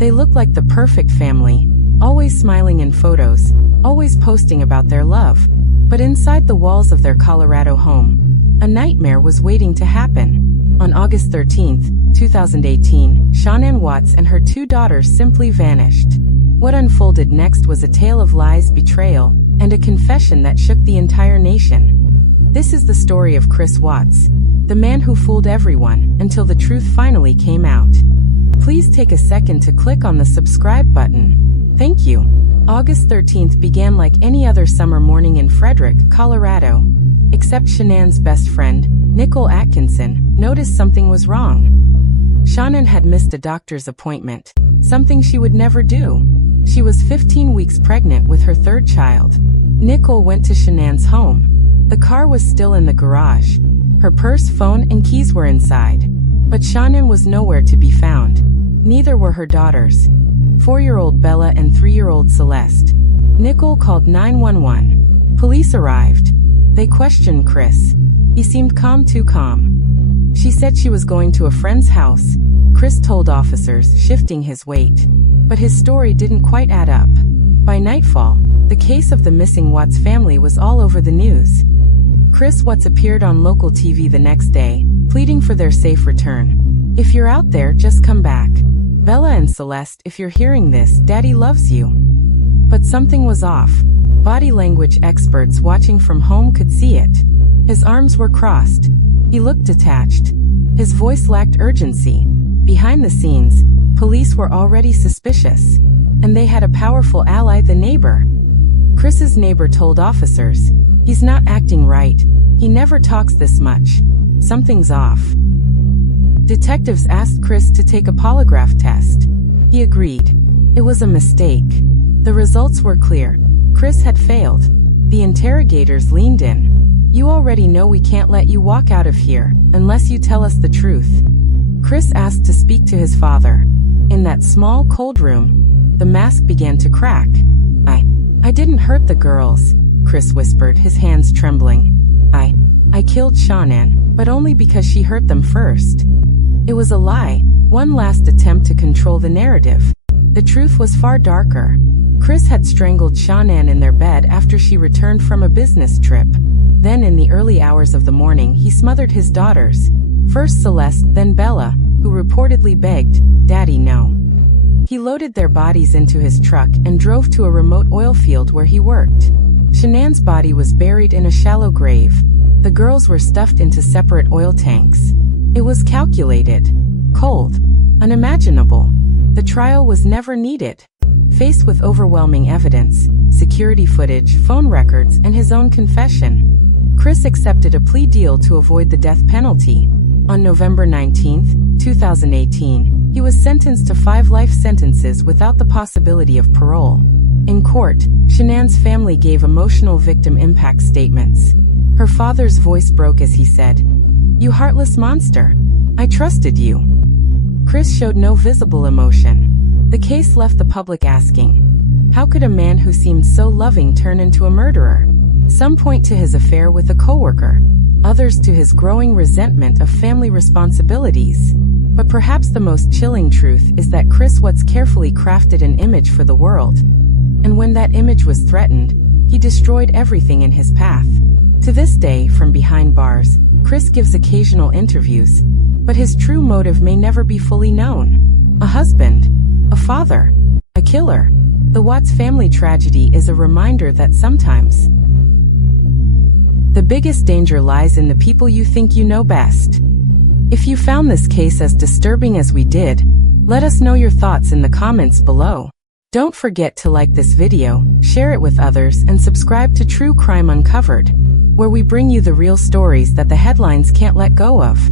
They looked like the perfect family, always smiling in photos, always posting about their love. But inside the walls of their Colorado home, a nightmare was waiting to happen. On August 13, 2018, Shanann Watts and her 2 daughters simply vanished. What unfolded next was a tale of lies, betrayal, and a confession that shook the entire nation. This is the story of Chris Watts, the man who fooled everyone until the truth finally came out. Please take a second to click on the subscribe button. Thank you. August 13th began like any other summer morning in Frederick, Colorado. Except Shanann's best friend, Nicole Atkinson, noticed something was wrong. Shanann had missed a doctor's appointment, something she would never do. She was 15 weeks pregnant with her 3rd child. Nicole went to Shanann's home. The car was still in the garage. Her purse, phone, and keys were inside. But Shanann was nowhere to be found. Neither were her daughters, 4-year-old Bella and 3-year-old Celeste. Nicole called 911. Police arrived. They questioned Chris. He seemed calm, too calm. She said she was going to a friend's house, Chris told officers, shifting his weight. But his story didn't quite add up. By nightfall, the case of the missing Watts family was all over the news. Chris Watts appeared on local TV the next day, pleading for their safe return. "If you're out there, just come back. Bella and Celeste, if you're hearing this, Daddy loves you." But something was off. Body language experts watching from home could see it. His arms were crossed. He looked detached. His voice lacked urgency. Behind the scenes, police were already suspicious. And they had a powerful ally, the neighbor. Chris's neighbor told officers, "He's not acting right. He never talks this much. Something's off." Detectives asked Chris to take a polygraph test. He agreed. It was a mistake. The results were clear. Chris had failed. The interrogators leaned in. "You already know we can't let you walk out of here unless you tell us the truth." Chris asked to speak to his father. In that small, cold room, the mask began to crack. I didn't hurt the girls," Chris whispered, his hands trembling. I killed Shanann, but only because she hurt them first." It was a lie, one last attempt to control the narrative. The truth was far darker. Chris had strangled Shanann in their bed after she returned from a business trip. Then in the early hours of the morning he smothered his daughters. First Celeste, then Bella, who reportedly begged, "Daddy, no." He loaded their bodies into his truck and drove to a remote oil field where he worked. Shanann's body was buried in a shallow grave. The girls were stuffed into separate oil tanks. It was calculated, cold, unimaginable. The trial was never needed. Faced with overwhelming evidence, security footage, phone records, and his own confession, Chris accepted a plea deal to avoid the death penalty. On November 19, 2018, he was sentenced to 5 life sentences without the possibility of parole. In court, Shanann's family gave emotional victim impact statements. Her father's voice broke as he said, "You heartless monster. I trusted you." Chris showed no visible emotion. The case left the public asking, how could a man who seemed so loving turn into a murderer? Some point to his affair with a coworker. Others to his growing resentment of family responsibilities. But perhaps the most chilling truth is that Chris Watts carefully crafted an image for the world. And when that image was threatened, he destroyed everything in his path. To this day, from behind bars, Chris gives occasional interviews, but his true motive may never be fully known. A husband, a father, a killer. The Watts family tragedy is a reminder that sometimes the biggest danger lies in the people you think you know best. If you found this case as disturbing as we did, let us know your thoughts in the comments below. Don't forget to like this video, share it with others, and subscribe to True Crime Uncovered, where we bring you the real stories that the headlines can't let go of.